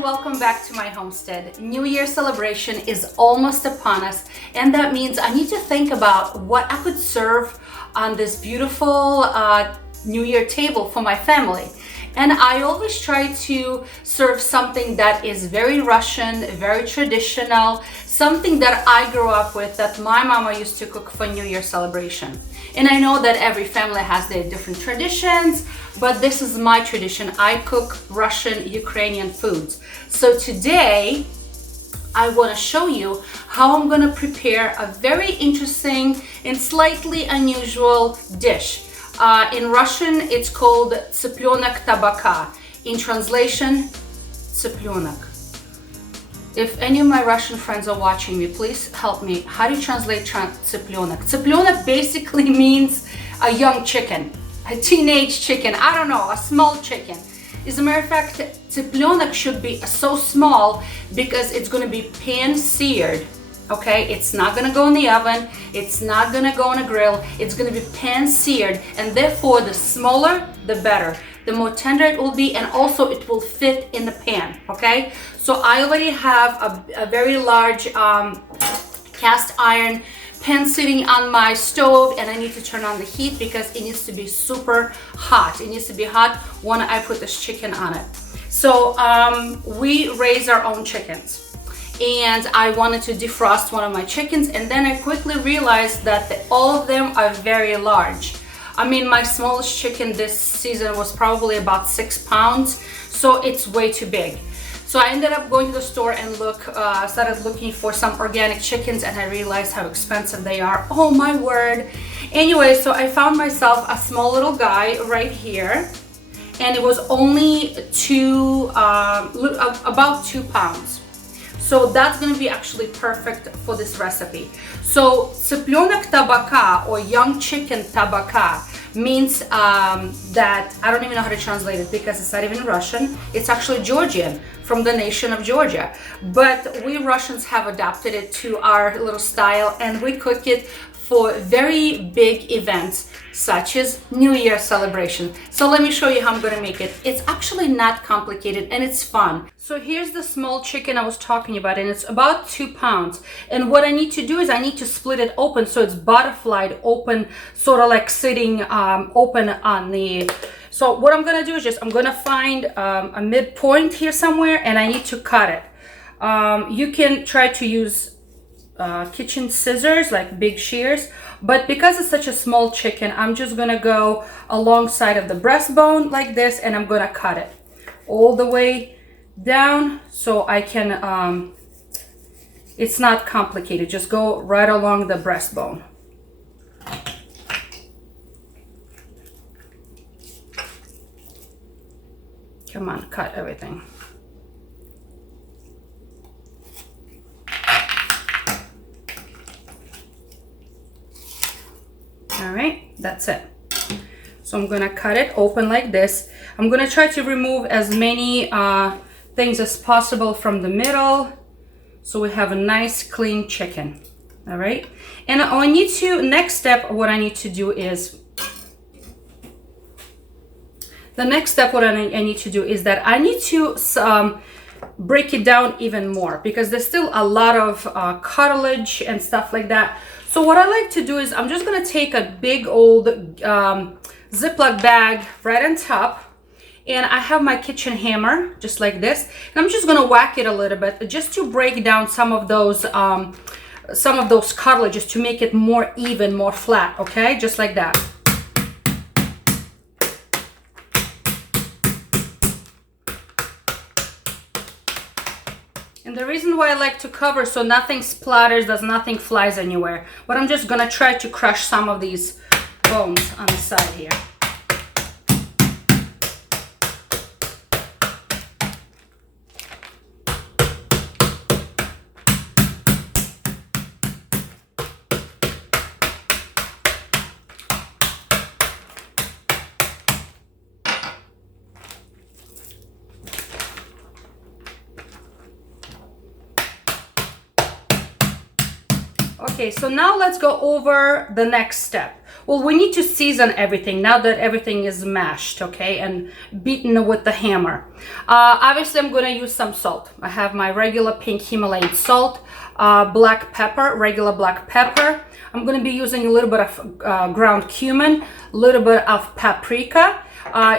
and welcome back to my homestead. New Year celebration is almost upon us, and that means I need to think about what I could serve on this beautiful New Year table for my family. And I always try to serve something that is very Russian, very traditional, something that I grew up with, that my mama used to cook for New Year celebration. And I know that every family has their different traditions, but this is my tradition. I cook Russian, Ukrainian foods. So today, I want to show you how I'm going to prepare a very interesting and slightly unusual dish. In Russian, it's called цыпленок Tabaka. In translation, цыпленок. If any of my Russian friends are watching me, please help me. How do you translate цыпленок? Цыпленок basically means a young chicken, a teenage chicken, I don't know, a small chicken. As a matter of fact, цыпленок should be so small because it's going to be pan-seared. Okay, it's not gonna go in the oven, it's not gonna go on a grill, it's gonna be pan-seared, and therefore the smaller the better. The more tender it will be, and also it will fit in the pan, okay? So I already have a very large cast iron pan sitting on my stove, and I need to turn on the heat because it needs to be super hot. It needs to be hot when I put this chicken on it. So we raise our own chickens. And I wanted to defrost one of my chickens, and then I quickly realized that all of them are very large. I mean, my smallest chicken this season was probably about 6 pounds, so it's way too big. So I ended up going to the store and started looking for some organic chickens, and I realized how expensive they are. Oh my word. Anyway, so I found myself a small little guy right here, and it was only about 2 pounds. So that's going to be actually perfect for this recipe. So цыпленок Tabaka, or young chicken Tabaka, means that I don't even know how to translate it because it's not even Russian. It's actually Georgian, from the nation of Georgia. But we Russians have adapted it to our little style, and we cook it for very big events such as New Year celebration. So let me show you how I'm going to make it. It's actually not complicated, and it's fun. So here's the small chicken I was talking about, and it's about 2 pounds. And what I need to do is I need to split it open so it's butterflied open, sort of like sitting open on the... So what I'm going to do is I'm going to find a midpoint here somewhere, and I need to cut it. You can try to use kitchen scissors, like big shears, but because it's such a small chicken, I'm just gonna go alongside of the breastbone like this, and I'm gonna cut it all the way down so I can it's not complicated, just go right along the breastbone. Come on, cut everything. All right, that's it. So I'm gonna cut it open like this. I'm gonna try to remove as many things as possible from the middle, so we have a nice clean chicken. All right, and I need to, next step, what I need to do is, the next step what I need to do is that I need to break it down even more, because there's still a lot of cartilage and stuff like that. So what I like to do is I'm just going to take a big old Ziploc bag right on top, and I have my kitchen hammer just like this, and I'm just going to whack it a little bit just to break down some of those cartilages, to make it more even, more flat. Okay, just like that. And the reason why I like to cover so nothing splatters, nothing flies anywhere. But I'm just gonna try to crush some of these bones on the side here. Okay, so now let's go over the next step. Well, we need to season everything now that everything is mashed, okay, and beaten with the hammer. Obviously, I'm going to use some salt. I have my regular pink Himalayan salt, black pepper, regular black pepper. I'm going to be using a little bit of ground cumin, a little bit of paprika.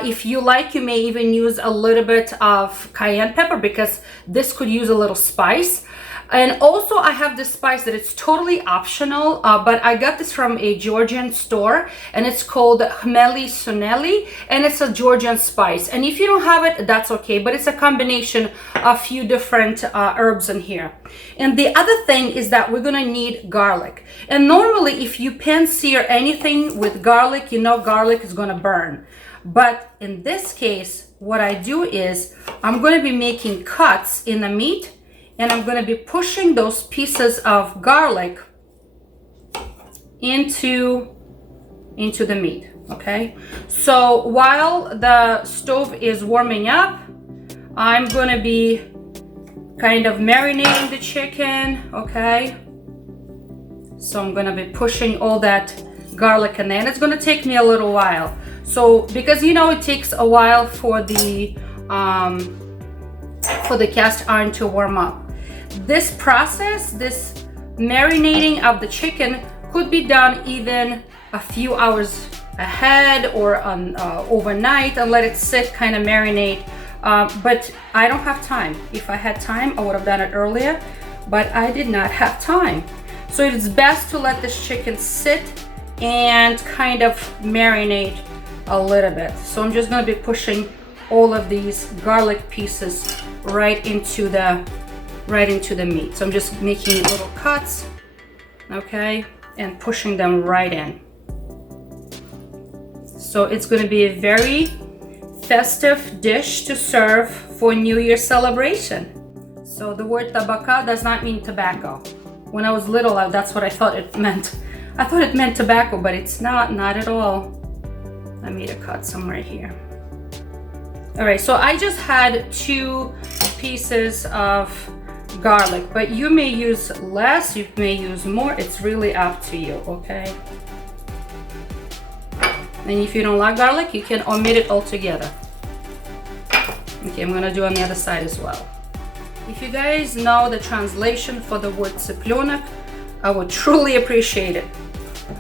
If you like, you may even use a little bit of cayenne pepper because this could use a little spice. And also I have this spice that it's totally optional, but I got this from a Georgian store and it's called Hmeli Suneli and it's a Georgian spice. And if you don't have it, that's okay, but it's a combination of a few different herbs in here. And the other thing is that we're gonna need garlic. And normally if you pan sear anything with garlic, you know garlic is gonna burn. But in this case, what I do is I'm gonna be making cuts in the meat and I'm going to be pushing those pieces of garlic into the meat, okay? So while the stove is warming up, I'm going to be kind of marinating the chicken, okay? So I'm going to be pushing all that garlic in there, and it's going to take me a little while. So because you know it takes a while for the cast iron to warm up. This process, this marinating of the chicken could be done even a few hours ahead or overnight and let it sit, kind of marinate. But I don't have time. If I had time, I would have done it earlier, but I did not have time. So it's best to let this chicken sit and kind of marinate a little bit. So I'm just going to be pushing all of these garlic pieces right into the meat. So I'm just making little cuts, okay, and pushing them right in. So it's going to be a very festive dish to serve for New Year celebration. So the word tabaka does not mean tobacco. When I was little, that's what I thought it meant. I thought it meant tobacco, but it's not at all. I made a cut somewhere here. All right, so I just had 2 pieces of garlic, but you may use less, you may use more. It's really up to you, okay? And if you don't like garlic, you can omit it altogether. Okay, I'm gonna do on the other side as well. If you guys know the translation for the word цыпленок, I would truly appreciate it.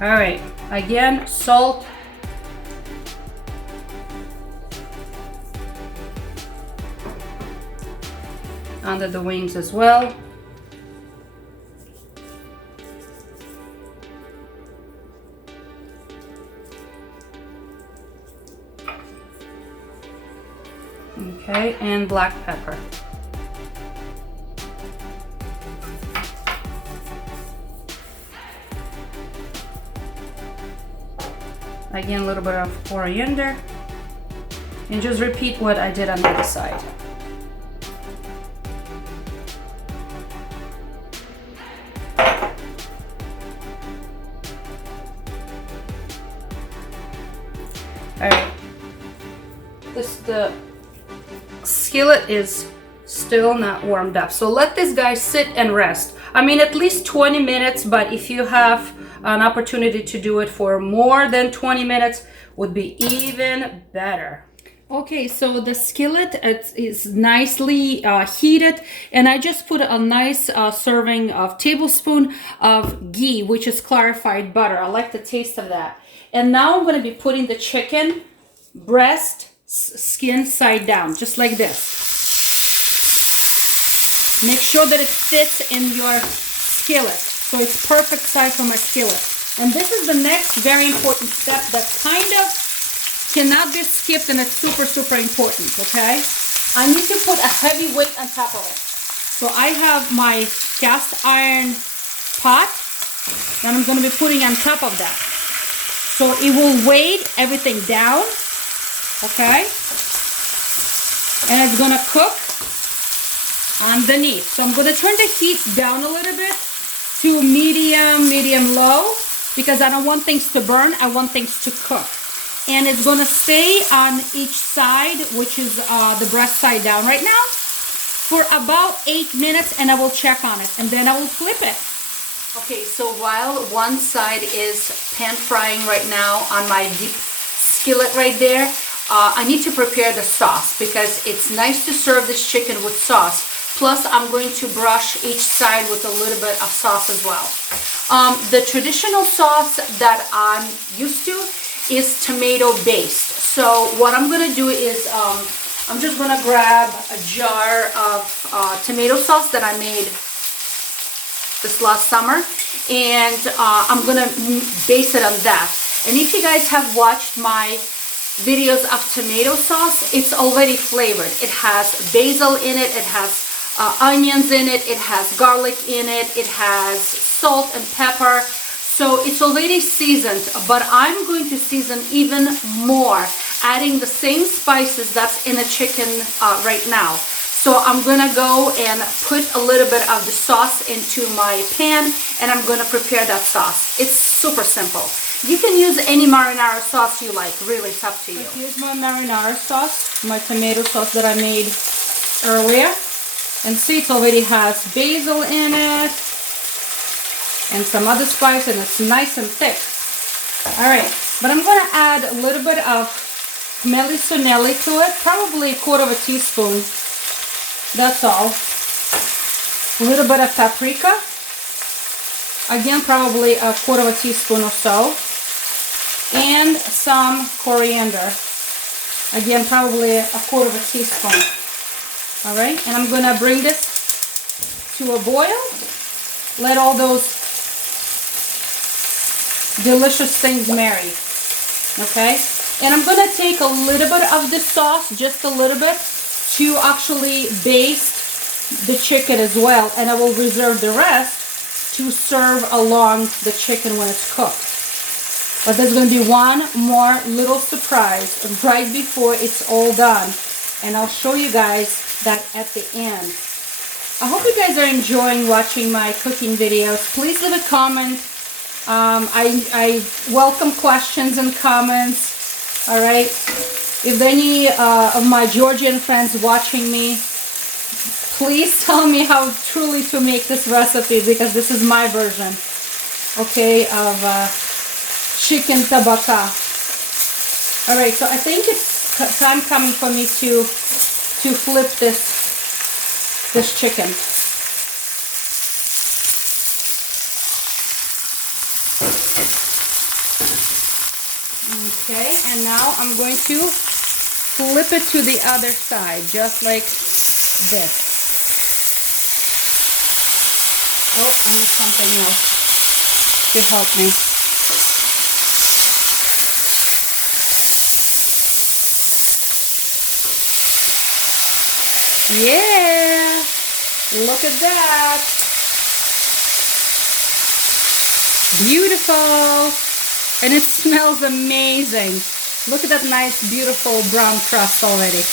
All right, again, salt. Under the wings as well. Okay, and black pepper. Again, a little bit of coriander. And just repeat what I did on the other side. All right, the skillet is still not warmed up, so let this guy sit and rest. I mean, at least 20 minutes, but if you have an opportunity to do it for more than 20 minutes, would be even better. Okay, so the skillet is nicely heated, and I just put a nice serving of tablespoon of ghee, which is clarified butter. I like the taste of that. And now I'm going to be putting the chicken breast skin side down, just like this. Make sure that it fits in your skillet, so it's perfect size for my skillet. And this is the next very important step that kind of cannot be skipped, and it's super, super important, okay? I need to put a heavy weight on top of it. So I have my cast iron pot that I'm going to be putting on top of that. So it will weigh everything down, okay? And it's gonna cook underneath. So I'm gonna turn the heat down a little bit to medium low, because I don't want things to burn, I want things to cook. And it's gonna stay on each side, which is the breast side down right now, for about 8 minutes, and I will check on it, and then I will flip it. Okay, so while one side is pan frying right now on my deep skillet right there, I need to prepare the sauce because it's nice to serve this chicken with sauce. Plus, I'm going to brush each side with a little bit of sauce as well. The traditional sauce that I'm used to is tomato based. So what I'm gonna do is I'm just gonna grab a jar of tomato sauce that I made this last summer, and I'm gonna base it on that. And if you guys have watched my videos of tomato sauce, it's already flavored. It has basil in it, it has onions in it, it has garlic in it, it has salt and pepper. So it's already seasoned, but I'm going to season even more, adding the same spices that's in the chicken right now. So I'm gonna go and put a little bit of the sauce into my pan, and I'm gonna prepare that sauce. It's super simple. You can use any marinara sauce you like, really, it's up to you. Here's my marinara sauce, my tomato sauce that I made earlier. And see, it already has basil in it and some other spice, and it's nice and thick. Alright, but I'm gonna add a little bit of melisonelli to it, probably 1/4 teaspoon. That's all. A little bit of paprika. Again, probably 1/4 teaspoon or so. And some coriander. Again, probably 1/4 teaspoon. Alright, and I'm gonna bring this to a boil. Let all those delicious things marry. Okay? And I'm gonna take a little bit of the sauce, just a little bit, to actually baste the chicken as well, and I will reserve the rest to serve along the chicken when it's cooked. But there's going to be one more little surprise right before it's all done, and I'll show you guys that at the end. I hope you guys are enjoying watching my cooking videos. Please leave a comment. I welcome questions and comments. All right. If any of my Georgian friends watching me, please tell me how truly to make this recipe, because this is my version, okay, of chicken tabaka. All right, so I think it's time coming for me to flip this chicken. Okay, and now I'm going to flip it to the other side, just like this. Oh, I need something else to help me. Yeah, look at that. Beautiful. And it smells amazing. Look at that nice, beautiful brown crust already.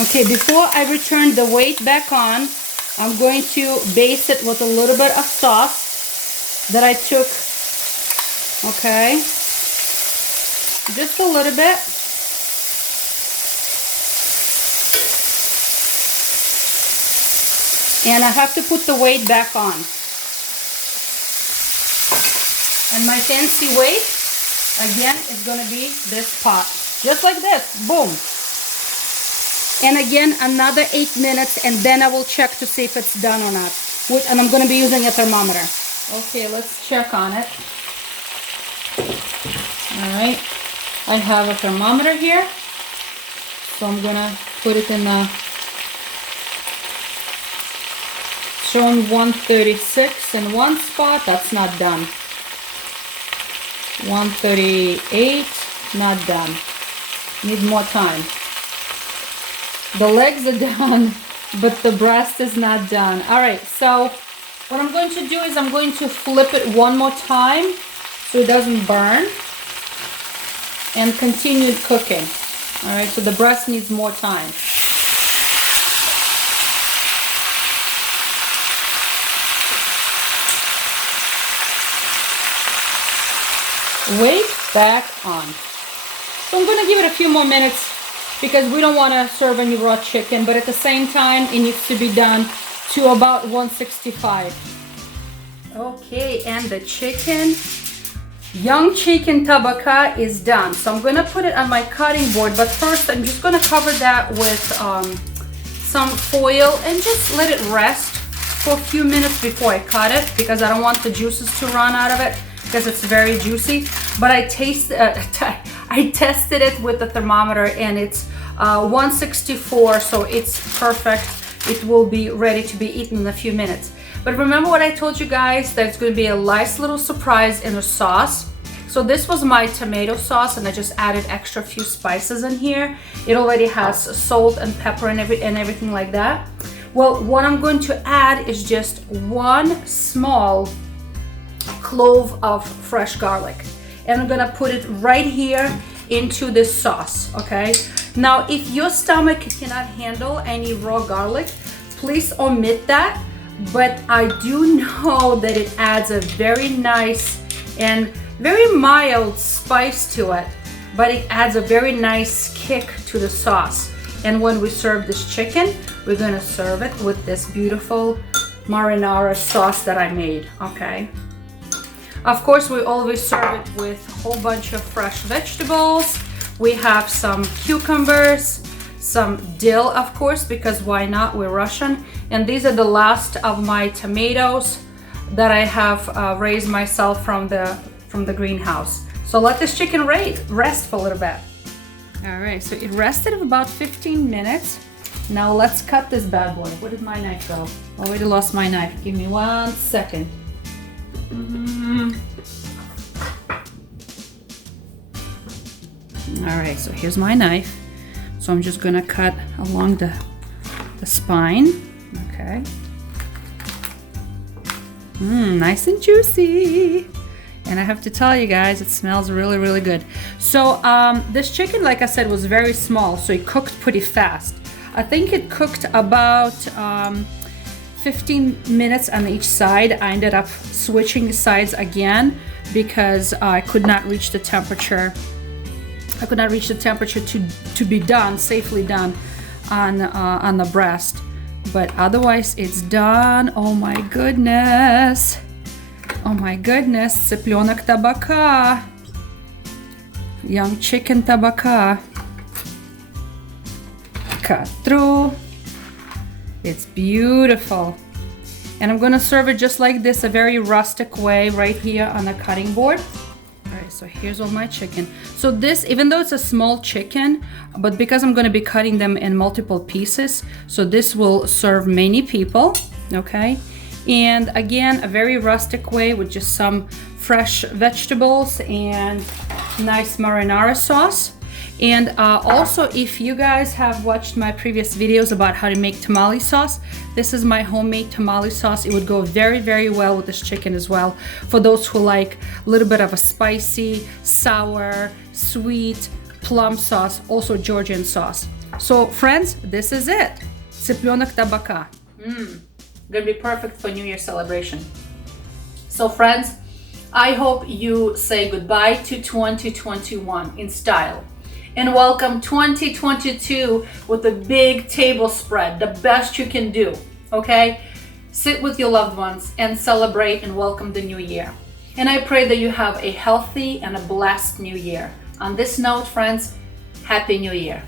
Okay, before I return the weight back on, I'm going to baste it with a little bit of sauce that I took. Okay. Just a little bit. And I have to put the weight back on. And my fancy weight, again, is going to be this pot. Just like this. Boom. And again, another 8 minutes, and then I will check to see if it's done or not. And I'm going to be using a thermometer. Okay, let's check on it. Alright. I have a thermometer here. So I'm going to put it in the... Showing 136 in one spot. That's not done. 138, not done. Need more time. The legs are done, but the breast is not done. All right, so what I'm going to do is I'm going to flip it one more time so it doesn't burn, and continue cooking. All right, so the breast needs more time. Weight back on. So I'm going to give it a few more minutes because we don't want to serve any raw chicken, but at the same time it needs to be done to about 165. Okay, and the chicken, young chicken tabaka is done. So I'm gonna put it on my cutting board, but first I'm just gonna cover that with some foil and just let it rest for a few minutes before I cut it, because I don't want the juices to run out of it because it's very juicy. But I tested it with the thermometer and it's 164, so it's perfect. It will be ready to be eaten in a few minutes. But remember what I told you guys, that it's going to be a nice little surprise in the sauce. So this was my tomato sauce, and I just added extra few spices in here. It already has salt and pepper and everything like that. Well, what I'm going to add is just one small clove of fresh garlic, and I'm gonna put it right here into this sauce. Okay, now if your stomach cannot handle any raw garlic, please omit that, but I do know that it adds a very nice and very mild spice to it, but it adds a very nice kick to the sauce. And when we serve this chicken, we're gonna serve it with this beautiful marinara sauce that I made. Okay, of course we always serve it with a whole bunch of fresh vegetables. We have some cucumbers, some dill, of course, because why not, we're Russian. And these are the last of my tomatoes that I have raised myself from the greenhouse. So let this chicken rest for a little bit. All right, so it rested for about 15 minutes. Now let's cut this bad boy. Where did my knife go? Already lost my knife. Give me 1 second. All right, so here's my knife. So I'm just gonna cut along the spine. Okay. Nice and juicy. And I have to tell you guys, it smells really, really good. So this chicken, like I said, was very small, so it cooked pretty fast. I think it cooked about 15 minutes on each side. I ended up switching sides again because I could not reach the temperature. I could not reach the temperature to be done, safely done on the breast. But otherwise, it's done. Oh my goodness. Oh my goodness, цыпленок табака. Young chicken tabaka. Cut through. It's beautiful. And I'm gonna serve it just like this, a very rustic way, right here on the cutting board. All right, so here's all my chicken. So this, even though it's a small chicken, but because I'm gonna be cutting them in multiple pieces, so this will serve many people, okay? And again, a very rustic way with just some fresh vegetables and nice marinara sauce. And also, if you guys have watched my previous videos about how to make tamale sauce, this is my homemade tamale sauce. It would go very, very well with this chicken as well. For those who like a little bit of a spicy, sour, sweet, plum sauce, also Georgian sauce. So friends, this is it. Цыпленок табака. Gonna be perfect for New Year celebration. So friends, I hope you say goodbye to 2021 in style and welcome 2022 with a big table spread, the best you can do, okay? Sit with your loved ones and celebrate and welcome the new year. And I pray that you have a healthy and a blessed new year. On this note, friends, Happy New Year.